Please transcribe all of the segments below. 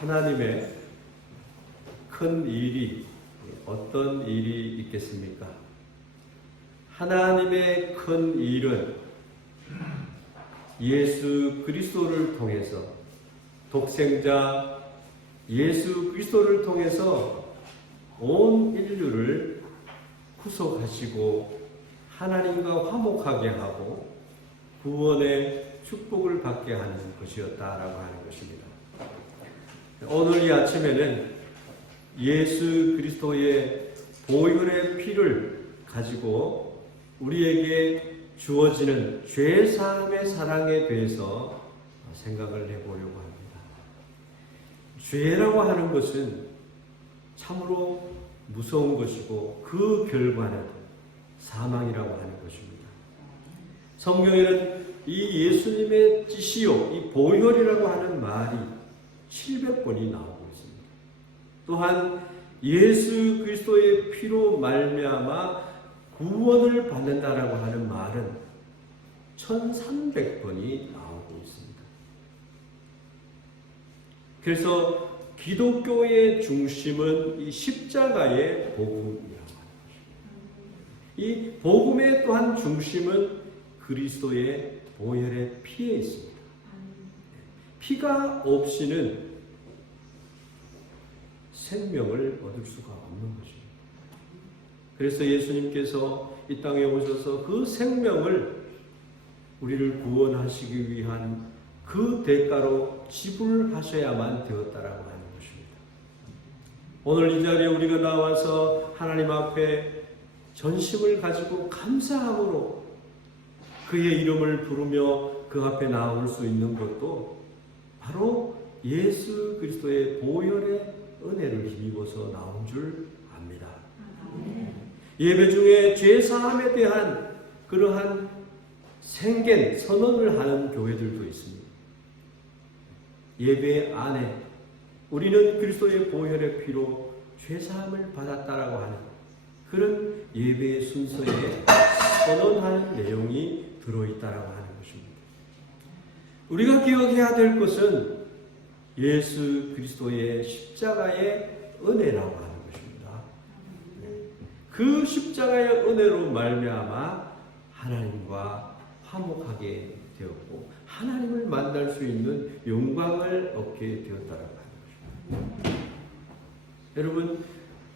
하나님의 큰 일이 어떤 일이 있겠습니까? 하나님의 큰 일은 예수 그리스도를 통해서, 독생자 예수 그리스도를 통해서 온 인류를 구속하시고 하나님과 화목하게 하고 구원의 축복을 받게 하는 것이었다라고 하는 것입니다. 오늘 이 아침에는 예수 그리스도의 보혈의 피를 가지고 우리에게 주어지는 죄사함의 사랑에 대해서 생각을 해보려고 합니다. 죄라고 하는 것은 참으로 무서운 것이고 그 결과는 사망이라고 하는 것입니다. 성경에는 이 예수님의 찌시요, 이 보혈이라고 하는 말이 700번이 나오고 있습니다. 또한 예수 그리스도의 피로 말미암아 구원을 받는다라고 하는 말은 1300번이 나오고 있습니다. 그래서 기독교의 중심은 이 십자가의 복음이라고 하는 것입니다. 이 복음의 또한 중심은 그리스도의 보혈의 피에 있습니다. 피가 없이는 생명을 얻을 수가 없는 것입니다. 그래서 예수님께서 이 땅에 오셔서 그 생명을 우리를 구원하시기 위한 그 대가로 지불하셔야만 되었다라고 하는 것입니다. 오늘 이 자리에 우리가 나와서 하나님 앞에 전심을 가지고 감사함으로 그의 이름을 부르며 그 앞에 나올 수 있는 것도 바로 예수 그리스도의 보혈의 은혜를 힘입어서 나온 줄 압니다. 예배 중에 죄사함에 대한 그러한 생겐 선언을 하는 교회들도 있습니다. 예배 안에 우리는 그리스도의 보혈의 피로 죄사함을 받았다라고 하는 그런 예배의 순서에 선언하는 내용이 들어있다라고 하는 것입니다. 우리가 기억해야 될 것은 예수 그리스도의 십자가의 은혜라고 하는 것입니다. 그 십자가의 은혜로 말미암아 하나님과 화목하게 되었고 하나님을 만날 수 있는 영광을 얻게 되었다라고 하는 것입니다. 여러분,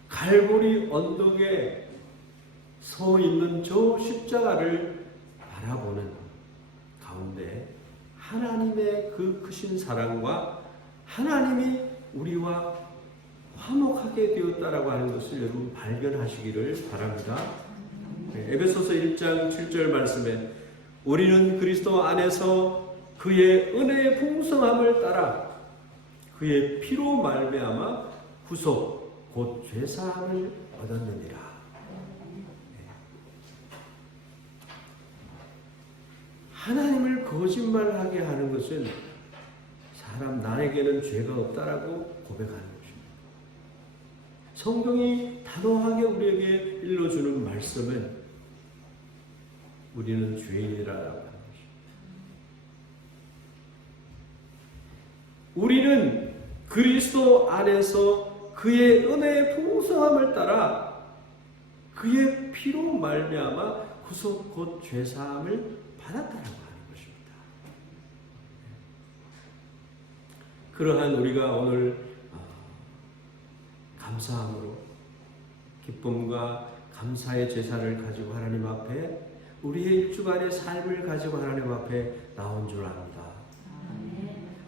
갈보리 언덕에 서 있는 저 십자가를 바라보는 가운데 하나님의 그 크신 사랑과 하나님이 우리와 화목하게 되었다라고 하는 것을 여러분 발견하시기를 바랍니다. 에베소서 1장 7절 말씀에 우리는 그리스도 안에서 그의 은혜의 풍성함을 따라 그의 피로 말미암아 구속 곧 죄사함을 얻었느니라. 하나님을 거짓말하게 하는 것은 사람 나에게는 죄가 없다라고 고백하는 것입니다. 성경이 단호하게 우리에게 일러주는 말씀은 우리는 죄인이라고 하는 것입니다. 우리는 그리스도 안에서 그의 은혜의 풍성함을 따라 그의 피로 말미암아 구속 곧 죄사함을 받았다라고 하는 것입니다. 그러한 우리가 오늘 감사함으로 기쁨과 감사의 제사를 가지고 하나님 앞에 우리의 일주간의 삶을 가지고 하나님 앞에 나온 줄 압니다.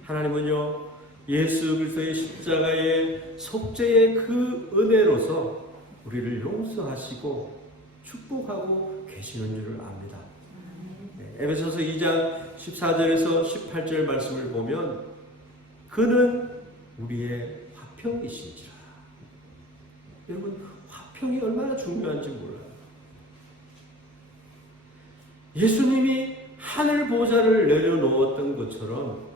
하나님은요 예수 그리스도의 십자가의 속죄의 그 은혜로서 우리를 용서하시고 축복하고 계시는 줄을 압니다. 에베소서 2장 14절에서 18절 말씀을 보면 그는 우리의 화평이신지라. 여러분, 화평이 얼마나 중요한지 몰라요. 예수님이 하늘 보좌를 내려놓았던 것처럼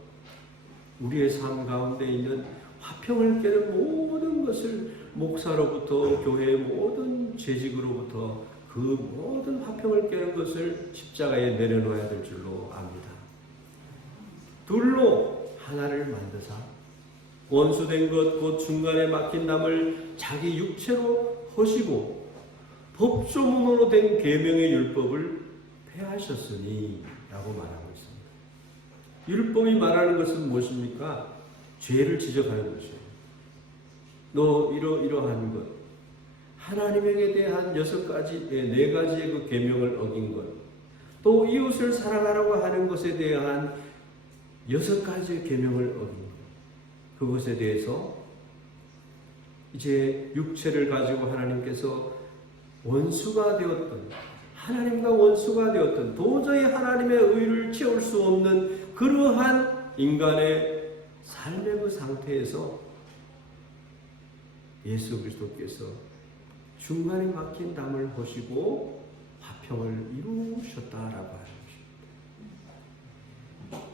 우리의 삶 가운데 있는 화평을 깨는 모든 것을 목사로부터 교회의 모든 재직으로부터 그 모든 화평을 깨는 것을 십자가에 내려놓아야 될 줄로 압니다. 둘로 하나를 만드사 원수된 것 곧 중간에 막힌 남을 자기 육체로 허시고 법조문으로 된 계명의 율법을 폐하셨으니 라고 말하고 있습니다. 율법이 말하는 것은 무엇입니까? 죄를 지적하는 것이에요. 너 이러한 것, 하나님에게 대한 4가지의 그 계명을 어긴 것, 또 이웃을 사랑하라고 하는 것에 대한 6가지의 계명을 어긴 것, 그것에 대해서 이제 육체를 가지고 하나님께서 원수가 되었던, 하나님과 원수가 되었던, 도저히 하나님의 의를 채울 수 없는 그러한 인간의 삶의 그 상태에서 예수 그리스도께서 중간에 막힌 담을 보시고 화평을 이루셨다라고 하는 것입니다.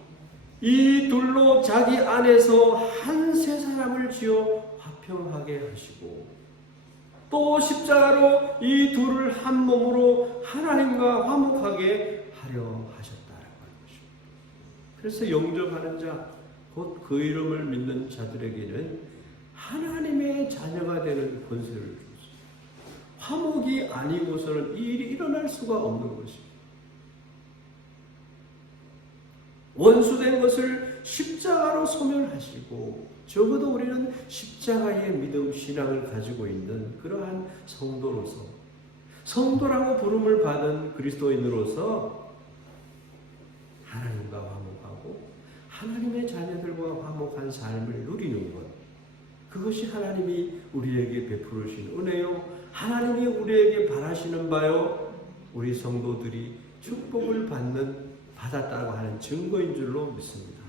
이 둘로 자기 안에서 한 세 사람을 지어 화평하게 하시고 또 십자가로 이 둘을 한 몸으로 하나님과 화목하게 하려 하셨다라고 하는 것입니다. 그래서 영접하는 자, 곧 그 이름을 믿는 자들에게는 하나님의 자녀가 되는 권세를 줬습니다. 화목이 아니고서는 이 일이 일어날 수가 없는 것입니다. 원수된 것을 십자가로 소멸하시고, 적어도 우리는 십자가의 믿음, 신앙을 가지고 있는 그러한 성도로서, 성도라고 부름을 받은 그리스도인으로서 하나님과 화목하고 하나님의 자녀들과 화목한 삶을 누리는 것, 그것이 하나님이 우리에게 베푸르신 은혜요, 하나님이 우리에게 바라시는 바요, 우리 성도들이 축복을 받았다고 하는 증거인 줄로 믿습니다.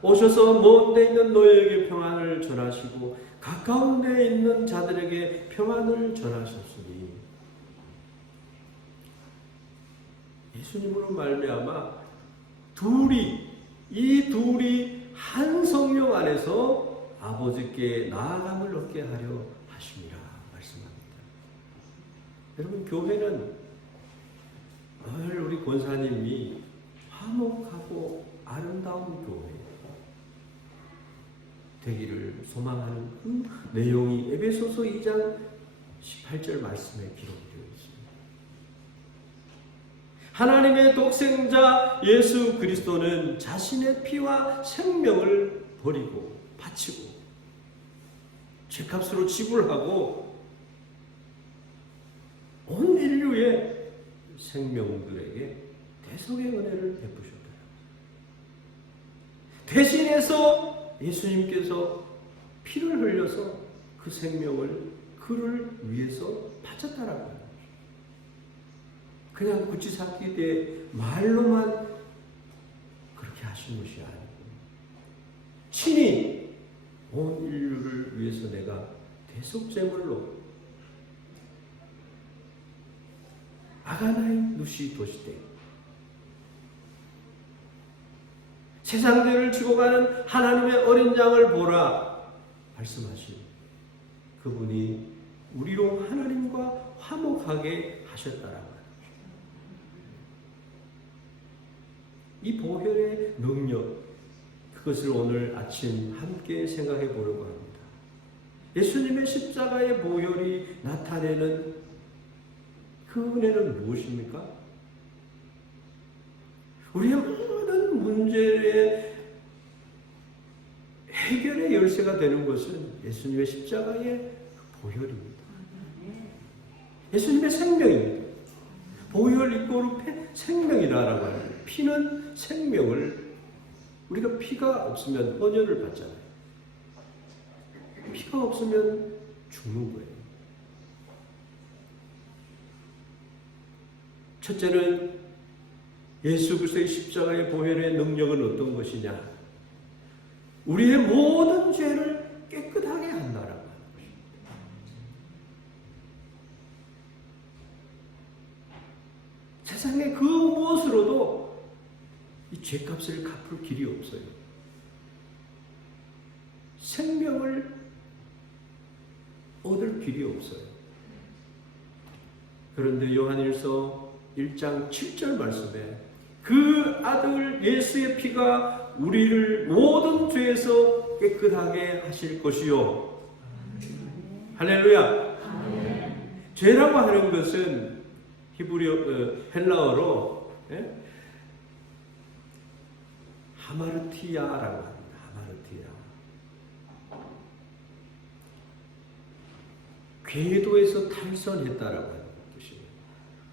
오셔서 먼 데 있는 너희에게 평안을 전하시고 가까운 데 있는 자들에게 평안을 전하셨으니, 예수님으로 말미암아 이 둘이 한 성령 안에서 아버지께 나아감을 얻게 하려 하심이라 말씀합니다. 여러분, 교회는 늘 우리 권사님이 화목하고 아름다운 교회 되기를 소망하는 그 내용이 에베소서 2장 18절 말씀에 기록되어 있습니다. 하나님의 독생자 예수 그리스도는 자신의 피와 생명을 버리고 바치고 죄값으로 지불하고 온 인류의 생명들에게 대속의 은혜를 베푸셨다. 대신해서 예수님께서 피를 흘려서 그 생명을 그를 위해서 바쳤다라고 하는 거죠. 그냥 구치삭기 때 말로만 그렇게 하신 것이 아니고 친히 온 인류를 위해서 내가 대속제물로 아가나이 누시 도시대 세상들을 지고 가는 하나님의 어린 양을 보라 말씀하신 그분이 우리로 하나님과 화목하게 하셨다라고 하는 것입니다. 이 보혈의 능력, 그것을 오늘 아침 함께 생각해 보려고 합니다. 예수님의 십자가의 보혈이 나타내는 그 은혜는 무엇입니까? 우리의 모든 문제의 해결의 열쇠가 되는 것은 예수님의 십자가의 보혈입니다. 예수님의 생명입니다. 보혈 이꼬르 생명이라고 하는, 피는 생명을, 우리가 피가 없으면 헌혈을 받잖아요. 피가 없으면 죽는 거예요. 첫째는 예수 그리스도의 십자가의 보혈의 능력은 어떤 것이냐? 우리의 모든 죄를 깨끗하게 한다라고 하는 것입니다. 세상에 그 무엇으로도 이 죄값을 갚을 길이 없어요. 생명을 얻을 길이 없어요. 그런데 요한일서 1장 7절 말씀에 그 아들 예수의 피가 우리를 모든 죄에서 죄에서 깨끗하게 하실 것이요. 할렐루야. 죄라고 하는 것은 히브리어 헬라어로 하마르티아라고 합니다. 하마르티아. 궤도에서 탈선했다라고 하는 뜻이에요.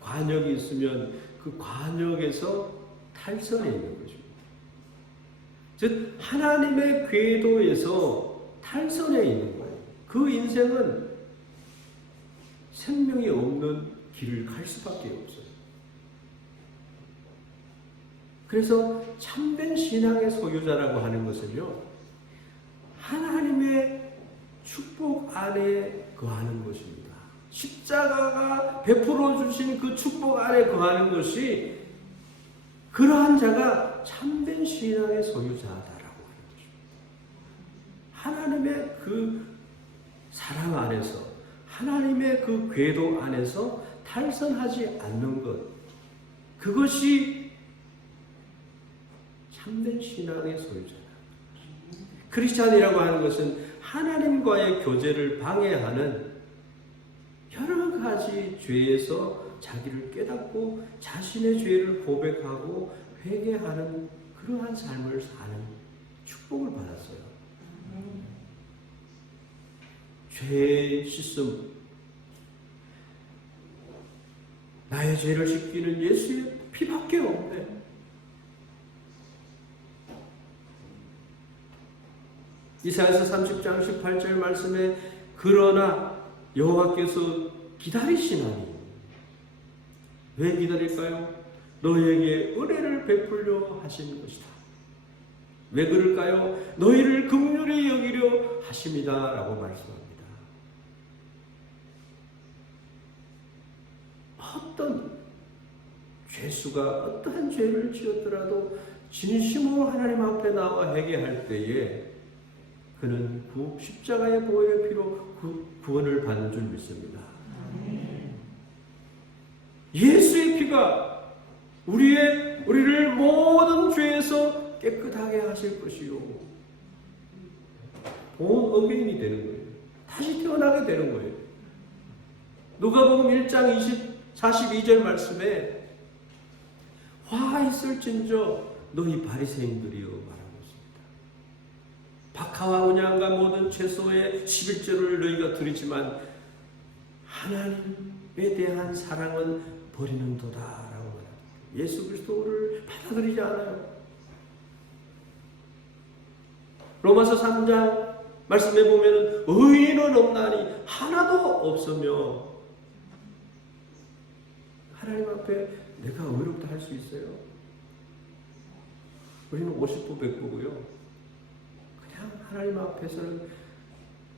관역이 있으면 그 관역에서 탈선해 있는 것입니다. 즉 하나님의 궤도에서 탈선해 있는 거예요. 그 인생은 생명이 없는 길을 갈 수밖에 없어요. 그래서 참된 신앙의 소유자라고 하는 것은요, 하나님의 축복 안에 거하는 것입니다. 십자가가 베풀어 주신 그 축복 안에 거하는 것이, 그러한 자가 참된 신앙의 소유자다라고 하는 것입니다. 하나님의 그 사랑 안에서, 하나님의 그 궤도 안에서 탈선하지 않는 것, 그것이 참된 신앙의 소유자다. 크리스찬이라고 하는 것은 하나님과의 교제를 방해하는 여러 가지 죄에서 자기를 깨닫고 자신의 죄를 고백하고 회개하는 그러한 삶을 사는 축복을 받았어요. 죄의 씻음, 나의 죄를 씻기는 예수의 피밖에 없네. 이사야서 30장 18절 말씀에 그러나 여호와께서 기다리시나니, 왜 기다릴까요? 너희에게 은혜를 베풀려 하신 것이다. 왜 그럴까요? 너희를 긍휼히 여기려 하심이다 라고 말씀합니다. 어떤 죄수가 어떠한 죄를 지었더라도 진심으로 하나님 앞에 나와 회개할 때에 그는 십자가의 보혈의 피로 구원을 받는 줄 믿습니다. 예수의 피가 우리를 모든 죄에서 깨끗하게 하실 것이요, 본 어게인이 되는 거예요. 다시 태어나게 되는 거예요. 누가복음 1장 42절 말씀에 화 있을진저 너희 바리새인들이여 말하고 있습니다. 박하와 온양과 모든 채소의 11조를 너희가 드리지만 하나님에 대한 사랑은 버리는도다 라고 말합니다. 예수 그리스도를 받아들이지 않아요. 로마서 3장 말씀에 보면 의인은 없나니 하나도 없으며, 하나님 앞에 내가 의롭다 할 수 있어요? 우리는 50부 100부고요. 그냥 하나님 앞에서는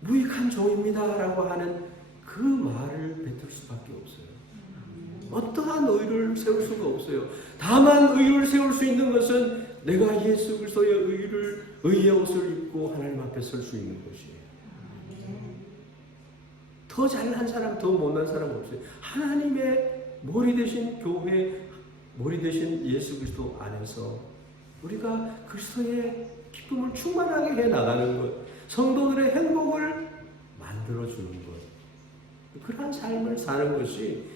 무익한 종입니다 라고 하는 그 말을 뱉을 수밖에 없어요. 어떠한 의를 세울 수가 없어요. 다만 의를 세울 수 있는 것은 내가 예수 그리스도의 의의 옷을 입고 하나님 앞에 설 수 있는 것이에요. 더 잘난 사람, 더 못난 사람 없어요. 하나님의 머리 되신 교회, 머리 되신 예수 그리스도 안에서 우리가 그리스도의 기쁨을 충만하게 해 나가는 것, 성도들의 행복을 만들어주는 것, 그러한 삶을 사는 것이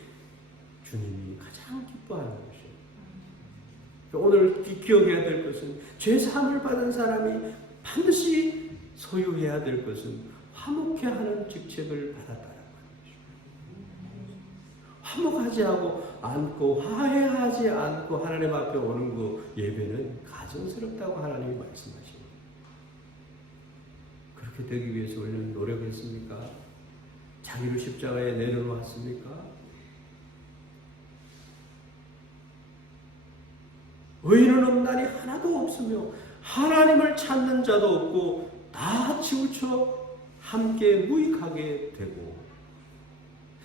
주님이 가장 기뻐하는 것이에요. 오늘 기억해야 될 것은, 죄사함을 받은 사람이 반드시 소유해야 될 것은 화목해 하는 직책을 받았다라고 하는 것입니다. 화목하지 않고 화해하지 않고 하나님 앞에 오는 그 예배는 가증스럽다고 하나님이 말씀하십니다. 그렇게 되기 위해서 우리는 노력했습니까? 자기를 십자가에 내려놓았습니까? 의인은 없나니 하나도 없으며 하나님을 찾는 자도 없고 다 치우쳐 함께 무익하게 되고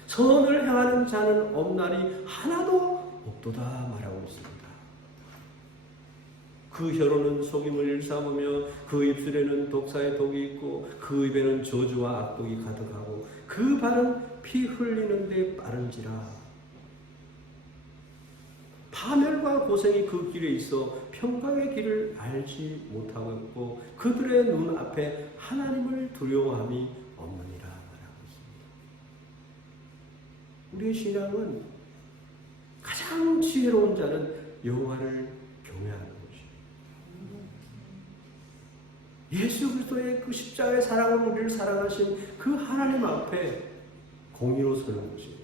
선을 행하는 자는 없나니 하나도 없도다 말하고 있습니다. 그 혀로는 속임을 일삼으며 그 입술에는 독사의 독이 있고 그 입에는 저주와 악독이 가득하고 그 발은 피 흘리는 데 빠른지라. 파멸과 고생이 그 길에 있어 평강의 길을 알지 못하고 있고 그들의 눈앞에 하나님을 두려워함이 없느니라 말하고 있습니다. 우리의 신앙은 가장 지혜로운 자는 여호와를 경외하는 것입니다. 예수 그리스도의 그 십자가의 사랑으로 우리를 사랑하신 그 하나님 앞에 공의로 서는 것입니다.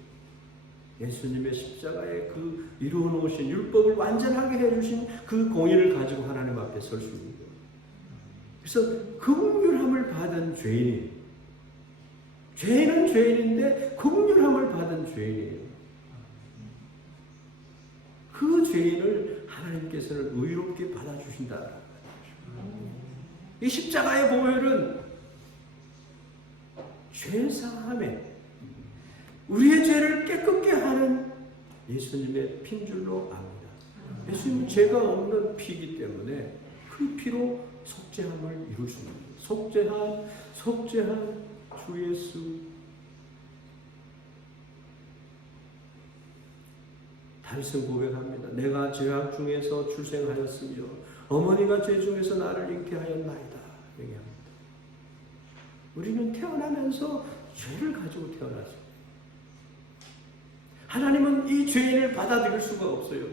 예수님의 십자가의 그 이루어 놓으신 율법을 완전하게 해주신 그 공의를 가지고 하나님 앞에 설 수 있는 거예요. 그래서 긍휼함을 받은 죄인이, 죄인은 죄인인데 긍휼함을 받은 죄인이에요. 그 죄인을 하나님께서는 의롭게 받아주신다. 이 십자가의 보혈은 죄사함에 우리의 죄를 깨끗게 하는 예수님의 피인 줄로 압니다. 예수님은 죄가 없는 피이기 때문에 그 피로 속죄함을 이룰 수 있습니다. 속죄한 주 예수. 다윗은 고백합니다. 내가 죄악 중에서 출생하였으며 어머니가 죄 중에서 나를 잉태하였나이다. 얘기합니다. 우리는 태어나면서 죄를 가지고 태어났습니다. 하나님은 이 죄인을 받아들일 수가 없어요.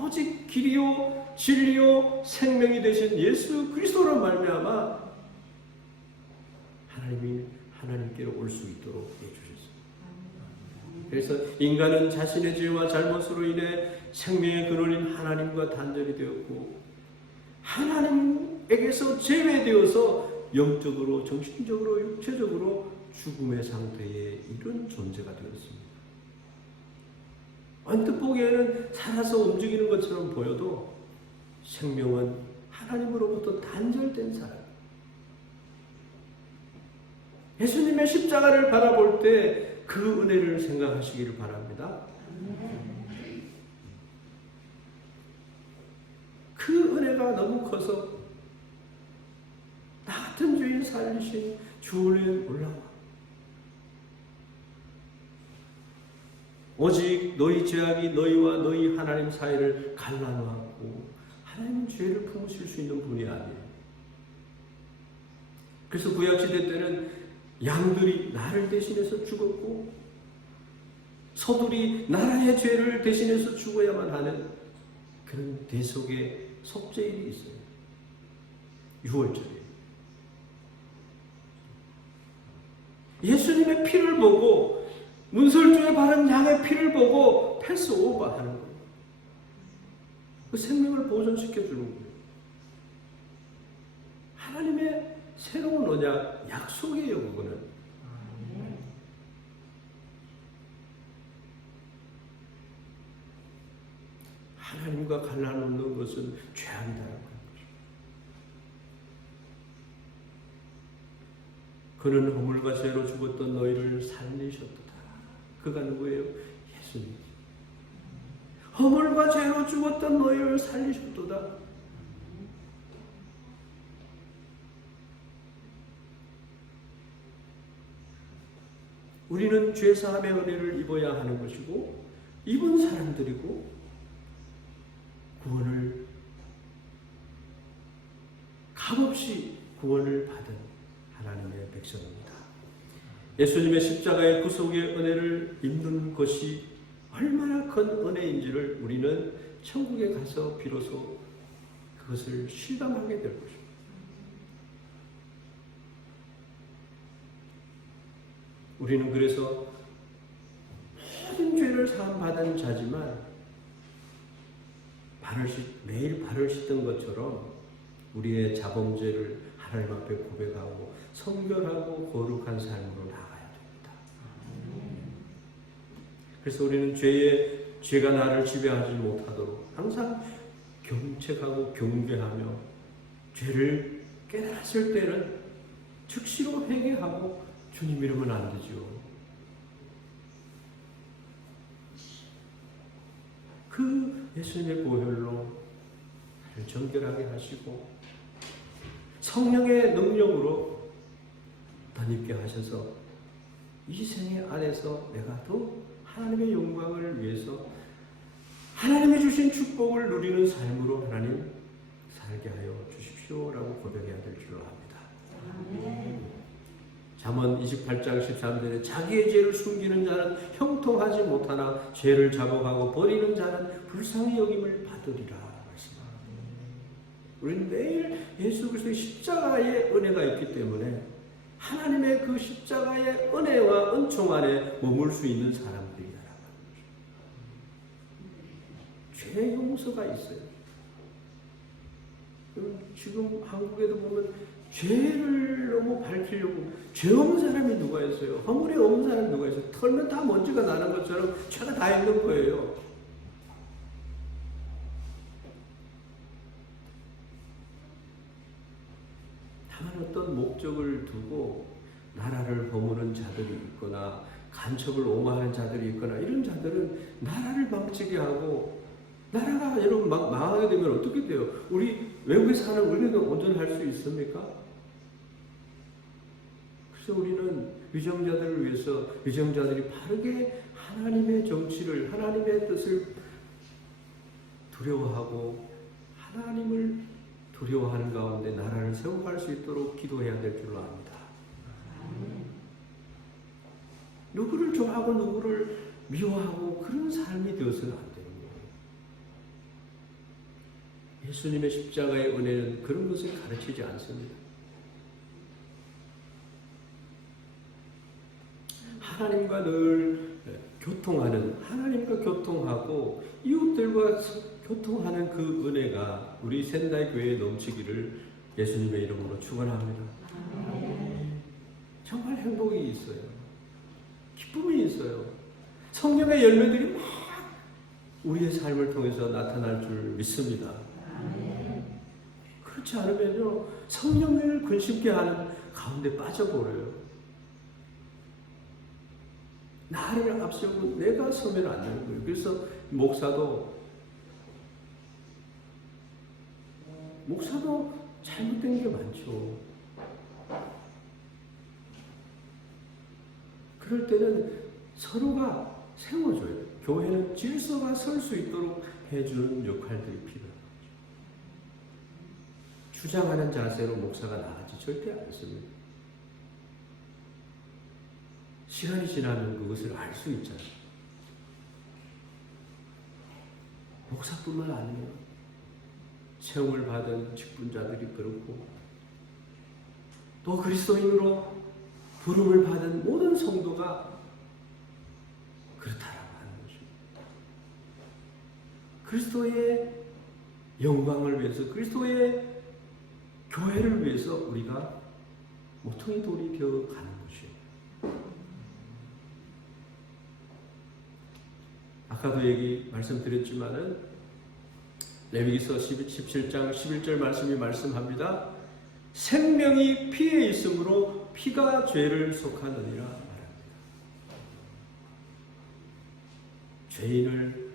오직 길이요 진리요 생명이 되신 예수 그리스도로 말미암아 하나님이 하나님께로 올 수 있도록 해주셨습니다. 그래서 인간은 자신의 죄와 잘못으로 인해 생명의 근원인 하나님과 단절이 되었고 하나님에게서 제외되어서 영적으로 정신적으로 육체적으로 죽음의 상태에 이른 존재가 되었습니다. 언뜻 보기에는 살아서 움직이는 것처럼 보여도 생명은 하나님으로부터 단절된 사람. 예수님의 십자가를 바라볼 때 그 은혜를 생각하시기를 바랍니다. 그 은혜가 너무 커서 나 같은 죄인 살리신 주 은혜에 올라와. 오직 너희 죄악이 너희와 너희 하나님 사이를 갈라놓았고 하나님은 죄를 품으실 수 있는 분이 아니에요. 그래서 구약시대 때는 양들이 나를 대신해서 죽었고 소들이 나라의 죄를 대신해서 죽어야만 하는 그런 대속의 속죄일이 있어요. 6월절에 예수님의 피를 보고 문설주에 바른 양의 피를 보고 패스오버 하는 거예요. 그 생명을 보존시켜 주는 거예요. 하나님의 새로운 언약, 약속이에요, 그거는. 하나님과 갈라놓는 것은 죄악이다라는 거죠. 그는 허물과 죄로 죽었던 너희를 살리셨도다. 그가 누구예요? 예수님. 허물과 죄로 죽었던 너희를 살리셨도다. 우리는 죄사함의 은혜를 입어야 하는 것이고 입은 사람들이고 구원을 값없이 구원을 받은 하나님의 백성입니다. 예수님의 십자가의 구속의 은혜를 입는 것이 얼마나 큰 은혜인지를 우리는 천국에 가서 비로소 그것을 실감하게 될 것입니다. 우리는 그래서 모든 죄를 사함받은 자지만 매일 발을 씻던 것처럼 우리의 자범죄를 하나님 앞에 고백하고 성결하고 거룩한 삶으로 나아가야 됩니다. 그래서 우리는 죄가 나를 지배하지 못하도록 항상 경책하고 경계하며 죄를 깨달았을 때는 즉시로 회개하고 주님 이러면 안 되죠. 그 예수님의 보혈로 나를 정결하게 하시고 성령의 능력으로 덧입게 하셔서 이 생애 안에서 내가 더 하나님의 영광을 위해서 하나님이 주신 축복을 누리는 삶으로 하나님 살게 하여 주십시오라고 고백해야 될 줄로 압니다. 잠언 28장 13절에 자기의 죄를 숨기는 자는 형통하지 못하나 죄를 자복하고 버리는 자는 불쌍히 여김을 받으리라 말씀합니다. 우리는 매일 예수 그리스도의 십자가의 은혜가 있기 때문에 하나님의 그 십자가의 은혜와 은총 안에 머물 수 있는 사람들이다라고 하는 것입니다. 죄 용서가 있어요. 지금 한국에도 보면 죄를 너무 밝히려고 죄 없는 사람이 누가 있어요? 허물이 없는 사람이 누가 있어요? 털면 다 먼지가 나는 것처럼 죄가 다 있는 거예요. 다만 어떤 목적을 두고 나라를 허무는 자들이 있거나 간첩을 옹호하는 자들이 있거나 이런 자들은 나라를 망치게 하고 나라가 여러분 망하게 되면 어떻게 돼요? 우리 외국에 사는 우리는 온전할 수 있습니까? 그래서 우리는 위정자들을 위해서 위정자들이 바르게 하나님의 정치를 하나님의 뜻을 두려워하고 하나님을 두려워하는 가운데 나라를 세워갈 수 있도록 기도해야 될 줄로 압니다. 누구를 좋아하고 누구를 미워하고 그런 삶이 되어서는 안 되는 거예요. 예수님의 십자가의 은혜는 그런 것을 가르치지 않습니다. 하나님과 늘 교통하는, 하나님과 교통하고 이웃들과 교통하는 그 은혜가 우리 센다이 교회에 넘치기를 예수님의 이름으로 축원합니다. 정말 행복이 있어요. 기쁨이 있어요. 성령의 열매들이 막 우리의 삶을 통해서 나타날 줄 믿습니다. 그렇지 않으면요, 성령을 근심케 하는 가운데 빠져버려요. 나를 앞세우고 내가 서면 안 되는 거예요. 그래서 목사도 잘못된 게 많죠. 그럴 때는 서로가 세워줘요. 교회는 질서가 설 수 있도록 해주는 역할들이 필요합니다. 주장하는 자세로 목사가 나가지 절대 않습니다. 시간이 지나면 그것을 알 수 있잖아요. 목사뿐만 아니에요. 채용을 받은 직분자들이 그렇고 또 그리스도인으로 부름을 받은 모든 성도가 그렇다라고 하는 것입니다. 그리스도의 영광을 위해서, 그리스도의 교회를 위해서 우리가 모퉁이 돌이 되어 가는 것이에요. 아까도 말씀드렸지만은 레위기서 17장 11절 말씀이 말씀합니다. 생명이 피에 있으므로 피가 죄를 속하느니라 말합니다. 죄인을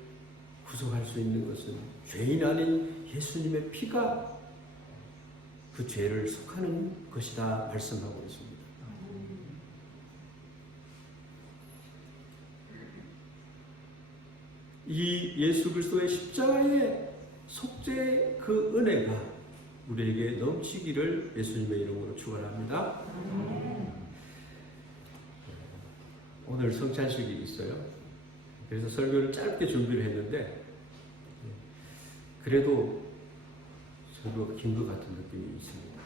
구속할 수 있는 것은 죄인 아닌 예수님의 피가 그 죄를 속하는 것이다 말씀하고 있습니다. 이 예수 그리스도의 십자가의 속죄의 그 은혜가 우리에게 넘치기를 예수님의 이름으로 축원합니다. 오늘 성찬식이 있어요. 그래서 설교를 짧게 준비를 했는데 그래도 설교가 긴 것 같은 느낌이 있습니다.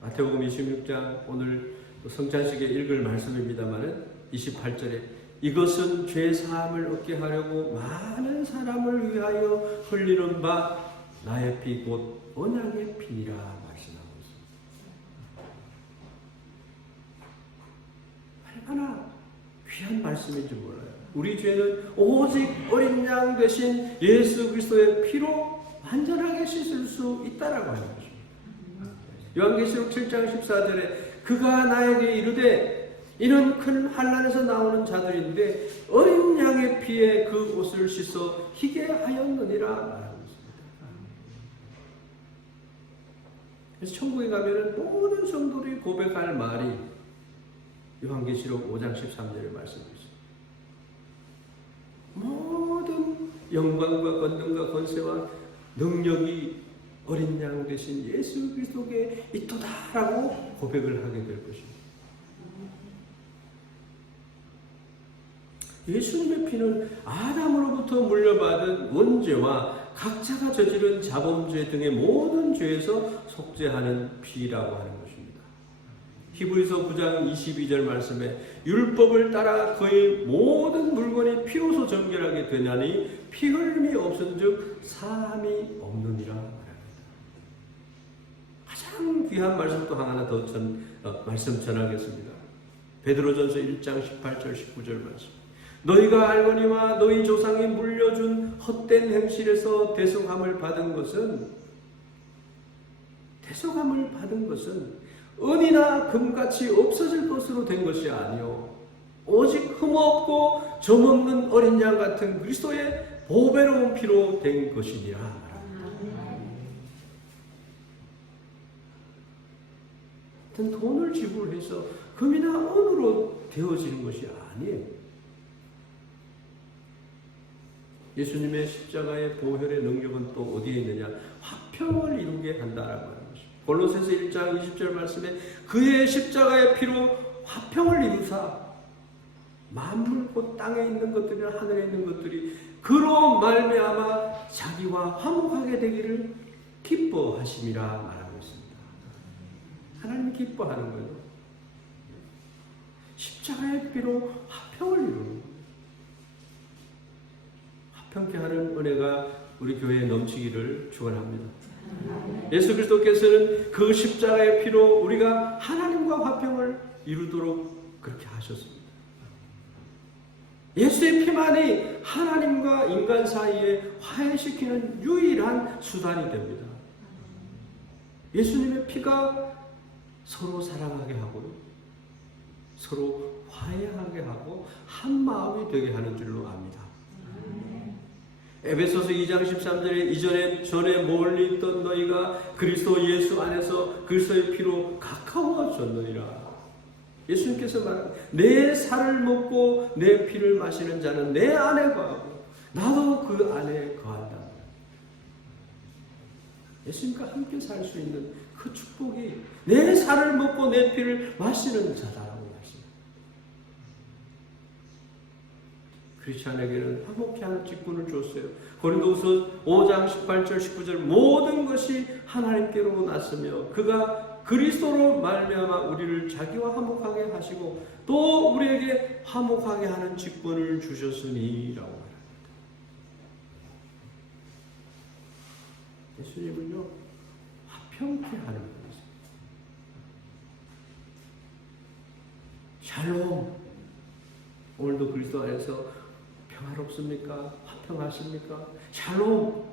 마태복음 26장 오늘 성찬식에 읽을 말씀입니다만은 28절에 이것은 죄 사함을 얻게 하려고 많은 사람을 위하여 흘리는 바 나의 피 곧 언약의 피니라 말씀하고 있습니다. 얼마나 귀한 말씀인지 몰라요. 우리 죄는 오직 어린 양 대신 예수 그리스도의 피로 완전하게 씻을 수 있다라고 하는 것입니다. 요한계시록 7장 14절에 그가 나에게 이르되 이는 큰 환난에서 나오는 자들인데 어린 양의 피에 그 옷을 씻어 희게 하였느니라 말하고 있습니다. 그래서 천국에 가면은 모든 성도들이 고백할 말이 요한계시록 5장 13절의 말씀이죠. 모든 영광과 권능과 권세와 능력이 어린 양 되신 예수 그리스도께 있도다라고 고백을 하게 될 것입니다. 예수님의 피는 아담으로부터 물려받은 원죄와 각자가 저지른 자범죄 등의 모든 죄에서 속죄하는 피라고 하는 것입니다. 히브리서 9장 22절 말씀에 율법을 따라 거의 모든 물건이 피로서 정결하게 되나니 피 흘림이 없은즉 사함이 없느니라 말합니다. 가장 귀한 말씀 또 하나 더 말씀 전하겠습니다. 베드로전서 1장 18절 19절 말씀. 너희가 알거니와 너희 조상이 물려준 헛된 행실에서 대속함을 받은 것은 은이나 금같이 없어질 것으로 된 것이 아니요 오직 흠없고 점없는 어린 양 같은 그리스도의 보배로운 피로 된 것이니라. 돈을 지불해서 금이나 은으로 되어지는 것이 아니에요. 예수님의 십자가의 보혈의 능력은 또 어디에 있느냐? 화평을 이루게 한다라고 하는 것입니다. 골로새서 1장 20절 말씀에 그의 십자가의 피로 화평을 이루사 만물 곧 땅에 있는 것들이나 하늘에 있는 것들이 그로 말미암아 자기와 화목하게 되기를 기뻐하심이라 말하고 있습니다. 하나님이 기뻐하는 거예요. 십자가의 피로 화평을 이루는 거예요. 화평케 하는 은혜가 우리 교회에 넘치기를 축원합니다. 예수 그리스도께서는 그 십자가의 피로 우리가 하나님과 화평을 이루도록 그렇게 하셨습니다. 예수의 피만이 하나님과 인간 사이에 화해시키는 유일한 수단이 됩니다. 예수님의 피가 서로 사랑하게 하고 서로 화해하게 하고 한 마음이 되게 하는 줄로 압니다. 에베소서 2장 13절에 전에 멀리 있던 너희가 그리스도 예수 안에서 그리스도의 피로 가까워졌느니라. 예수님께서 말하는 내 살을 먹고 내 피를 마시는 자는 내 안에 거하고 나도 그 안에 거한다. 예수님과 함께 살 수 있는 그 축복이 내 살을 먹고 내 피를 마시는 자다라고 말씀합니다. 크리스찬에게는 화목케 하는 직분을 줬어요. 고린도후서 5장 18절 19절 모든 것이 하나님께로 났으며 그가 그리스도로 말미암아 우리를 자기와 화목하게 하시고 또 우리에게 화목하게 하는 직분을 주셨으니라고 말합니다. 예수님은요 화평케 하는 분이세요. 샬롬. 오늘도 그리스도 안에서 평화롭습니까? 화평하십니까? 샬롬.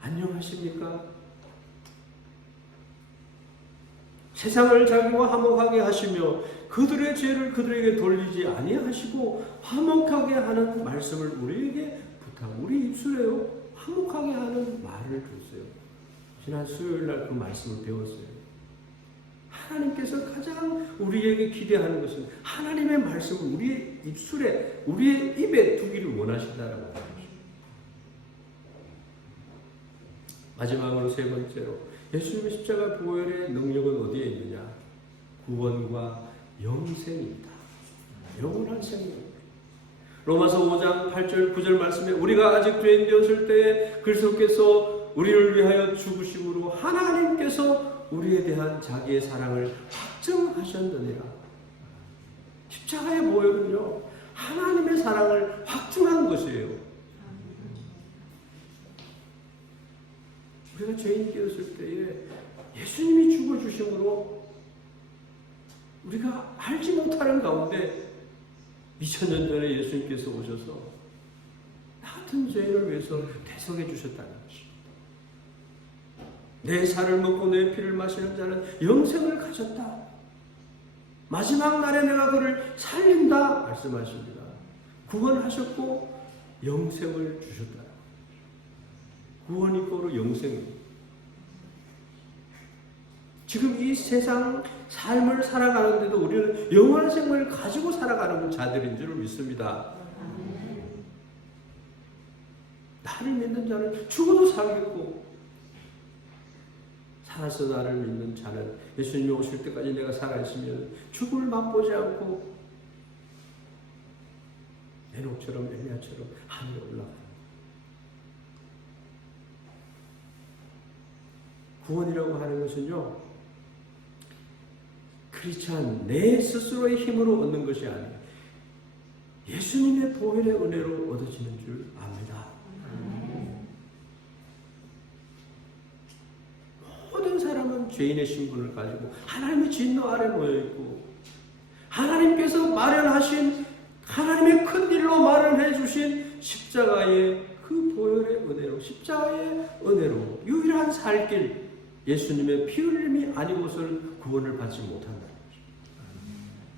안녕하십니까? 세상을 자기와 화목하게 하시며 그들의 죄를 그들에게 돌리지 아니하시고 화목하게 하는 말씀을 우리에게 우리 입술에요 화목하게 하는 말을 줬어요. 지난 수요일날 그 말씀을 배웠어요. 하나님께서 가장 우리에게 기대하는 것은 하나님의 말씀을 우리의 입술에 우리의 입에 두기를 원하신다라고 하는 것입니다. 마지막으로 세 번째로 예수님의 십자가 보혈의 능력은 어디에 있느냐? 구원과 영생입니다. 영원한 생명. 로마서 5장 8절 9절 말씀에 우리가 아직 죄인 되었을 때에 그리스도께서 우리를 위하여 죽으심으로 하나님께서 우리에 대한 자기의 사랑을 확증하셨느니라. 십자가의 보혈은요 하나님의 사랑을 확증한 것이에요. 우리가 죄인 되었을 때에 예수님이 죽어주심으로 우리가 알지 못하는 가운데 2000년 전에 예수님께서 오셔서 나 같은 죄인을 위해서 대속해 주셨다는 것입니다. 내 살을 먹고 내 피를 마시는 자는 영생을 가졌다. 마지막 날에 내가 그를 살린다 말씀하십니다. 구원하셨고 영생을 주셨다. 구원이 고로 영생입니다. 지금 이 세상 삶을 살아가는데도 우리는 영원한 생명을 가지고 살아가는 자들인 줄 믿습니다. 믿는 자는 죽어도 살겠고 살아서 나를 믿는 자는 예수님이 오실 때까지 내가 살아있으면 죽음을 맛보지 않고 에녹처럼 엘리야처럼 하늘에 올라가는 구원이라고 하는 것은요, 그렇지 않은 내 스스로의 힘으로 얻는 것이 아니에요. 예수님의 보혈의 은혜로 얻어지는 줄 압니다. 모든 사람은 죄인의 신분을 가지고 하나님의 진노 아래 놓여있고 하나님께서 마련하신 하나님의 큰 일로 마련해 주신 십자가의 그 보혈의 은혜로, 십자가의 은혜로 유일한 살 길, 예수님의 피 흘림이 아니고서는 구원을 받지 못한다는 거죠.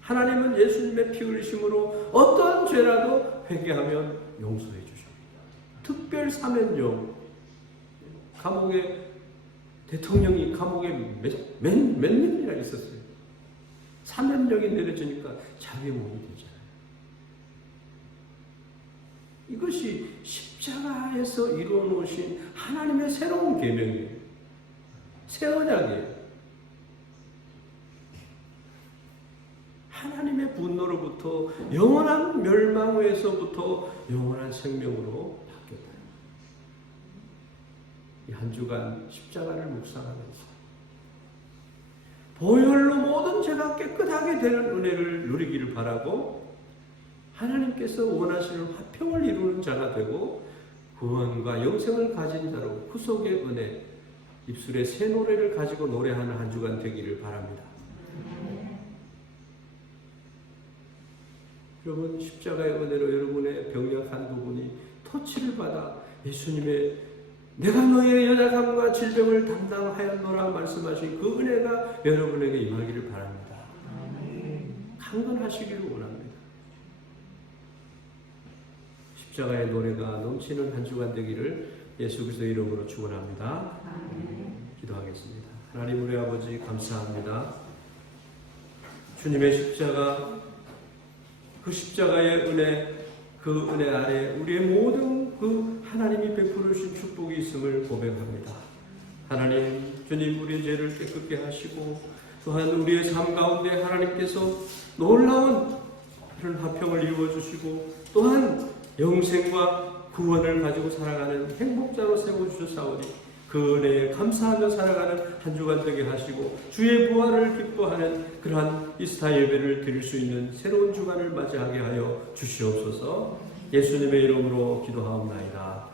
하나님은 예수님의 피 흘리심으로 어떤 죄라도 회개하면 용서해 주십니다. 특별 사면령, 감옥에 대통령이 감옥에 몇 년이나 있었어요. 사면령이 내려지니까 자기 몸이 되잖아요. 이것이 십자가에서 이루어 놓으신 하나님의 새로운 계명이에요. 새 언약이에요. 하나님의 분노로부터 영원한 멸망에서부터 영원한 생명으로 바뀌었다. 이 한 주간 십자가를 묵상하면서 보혈로 모든 죄가 깨끗하게 되는 은혜를 누리기를 바라고 하나님께서 원하시는 화평을 이루는 자가 되고 구원과 영생을 가진 자로 구속의 은혜, 입술에 새 노래를 가지고 노래하는 한 주간 되기를 바랍니다. 여러분, 십자가의 은혜로 여러분의 병약한 부분이 터치를 받아 예수님의 내가 너의 연약함과 질병을 담당하였노라 말씀하신 그 은혜가 여러분에게 임하기를 바랍니다. 강건하시기를 원합니다. 십자가의 노래가 넘치는 한 주간 되기를 예수 그리스도의 이름으로 축원합니다. 기도하겠습니다. 하나님 우리 아버지 감사합니다. 주님의 십자가, 그 십자가의 은혜, 그 은혜 아래 우리의 모든 그 하나님이 베풀어 주신 축복이 있음을 고백합니다. 하나님, 주님 우리의 죄를 깨끗게 하시고 또한 우리의 삶 가운데 하나님께서 놀라운 그런 화평을 이루어 주시고 또한 영생과 구원을 가지고 살아가는 행복자로 세워주셨사오니 그 은혜에 감사하며 살아가는 한 주간 되게 하시고 주의 부활을 기뻐하는 그러한 이스타 예배를 드릴 수 있는 새로운 주간을 맞이하게 하여 주시옵소서. 예수님의 이름으로 기도하옵나이다.